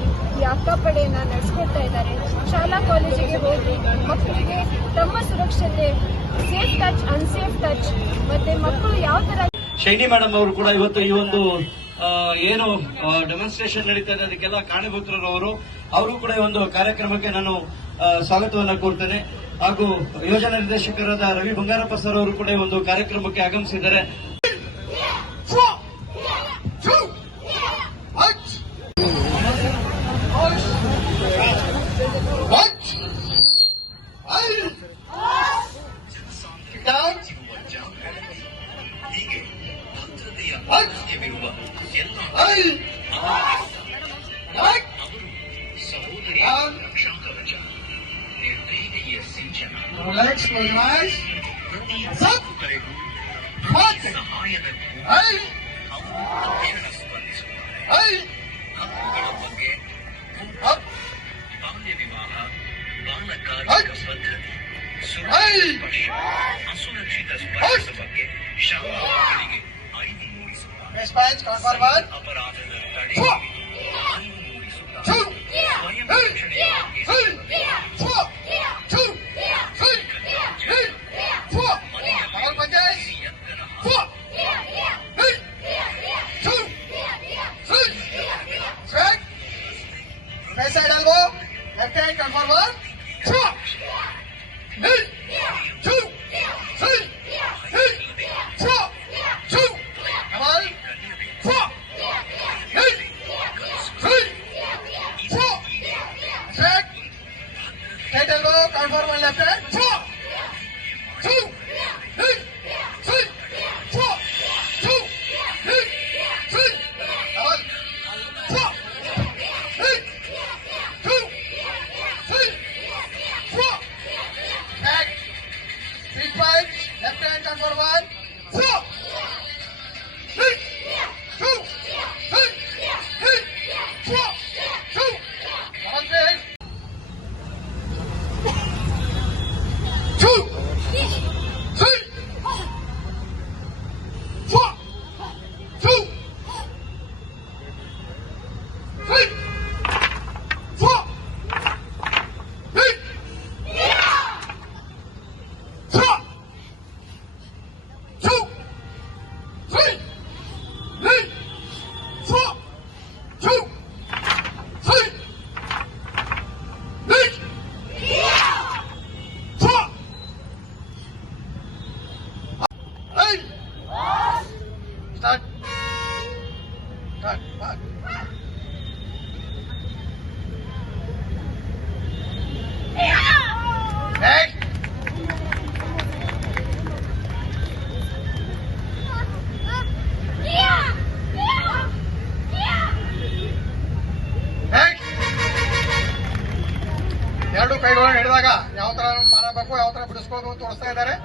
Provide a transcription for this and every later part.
ರೀತಿಯಾಗಿ ಈ ಅಕ್ಕಪಡೆಯನ್ನ ನಡೆಸ್ಕೊಡ್ತಾ ಇದ್ದಾರೆ. ಶಾಲಾ ಕಾಲೇಜಿಗೆ ಹೋಗಿ ಮಕ್ಕಳಿಗೆ ತಮ್ಮ ಸುರಕ್ಷತೆ, ಸೇಫ್ ಟಚ್, ಅನ್ಸೇಫ್ ಟಚ್, ಮತ್ತೆ ಮಕ್ಕಳು ಯಾವ ತರ. ಶೈನಿ ಮೇಡಮ್ ಅವರು ಕೂಡ ಇವತ್ತು ಈ ಒಂದು ಏನು ಡೆಮಾನ್ಸ್ಟ್ರೇಷನ್ ನಡೀತಾ ಇದೆ ಅದಕ್ಕೆಲ್ಲ ಕಾರಣೀಭೂತರವರು, ಅವರು ಕೂಡ ಈ ಒಂದು ಕಾರ್ಯಕ್ರಮಕ್ಕೆ ನಾನು ಸ್ವಾಗತವನ್ನ ಕೋರ್ತೇನೆ. ಹಾಗೂ ಯೋಜನಾ ನಿರ್ದೇಶಕರಾದ ರವಿ ಬಂಗಾರಪ್ಪ ಸರ್ ಅವರು ಕೂಡ ಈ ಒಂದು ಕಾರ್ಯಕ್ರಮಕ್ಕೆ ಆಗಮಿಸಿದ್ದಾರೆ. Let's organize. Up. What? Hey. Hey. Up. Dispatch, confirm one. 4, 2, 2 ಕೈಗಳನ್ನು ಹಿಡಿದಾಗ ಯಾವ ತರ ಮಾಡಬೇಕು, ಯಾವ ತರ ಬಿಡಿಸ್ಕೋದು ತೋರಿಸ್ತಾ ಇದ್ದಾರೆ.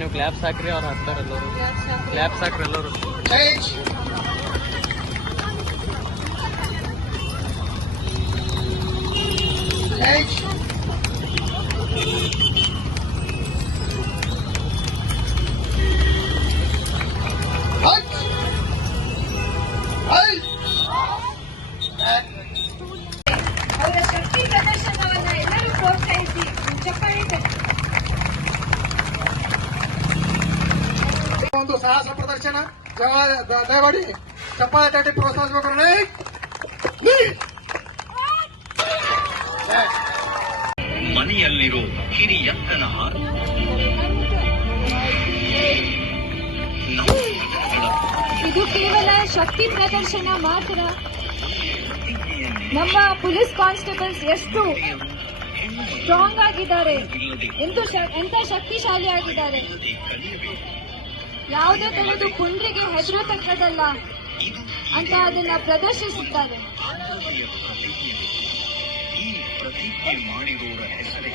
ನೀವು ಕ್ಲಾಪ್ಸ್ ಹಾಕ್ರಿ, ಅವ್ರು ಹಾಕ್ತಾರೆ ಎಲ್ಲರೂ. ಕ್ಲಾಪ್ಸ್ ಹಾಕ್ರಿ ಎಲ್ಲರೂ. ಅವರ ಶಕ್ತಿ ಪ್ರದರ್ಶನವನ್ನ ಎಲ್ಲರೂ ಪ್ರೋತ್ಸಾಹಿಸಿ ಚಪ್ಪಾಳೆ ತಟ್ಟಿ. ಒಂದು ಸಾಹಸ ಪ್ರದರ್ಶನ ದಯಮಾಡಿ ಚಪ್ಪಾಳೆ ತಟ್ಟಿ ಪ್ರೋತ್ಸಾಹಿಸಬೇಕು. ಮನೆಯಲ್ಲಿರೋ ಹಿರಿಯಪ್ಪನ ಇದು ಕೇವಲ ಶಕ್ತಿ ಪ್ರದರ್ಶನ ಮಾತ್ರ. ನಮ್ಮ ಪೊಲೀಸ್ ಕಾನ್ಸ್ಟೇಬಲ್ಸ್ ಎಷ್ಟು ಸ್ಟ್ರಾಂಗ್ ಆಗಿದ್ದಾರೆ, ಎಂತ ಶಕ್ತಿಶಾಲಿ ಆಗಿದ್ದಾರೆ. ಯಾವುದೇ ತರದ್ದು ಪುಂಡ್ರಿಗೆ ಹೆದರತಕ್ಕದಲ್ಲ ಅಂತ ಅದನ್ನ ಪ್ರದರ್ಶಿಸುತ್ತಾರೆ. ಈ ಪ್ರತಿಜ್ಞೆ ಮಾಡಿರೋರ ಹೆಸರೇ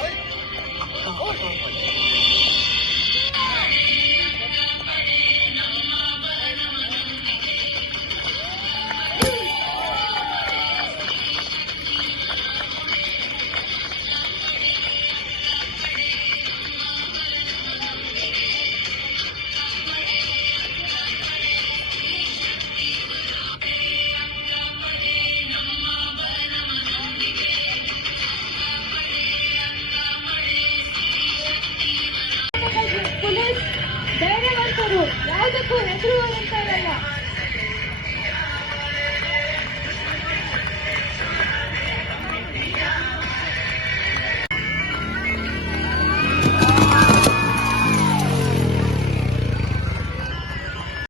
ಪೊಲೀಸ್ ಧೈರ್ಯವಂತರು, ಯಾವುದಕ್ಕೂ ಹೆದರುವಂತರಲ್ಲ.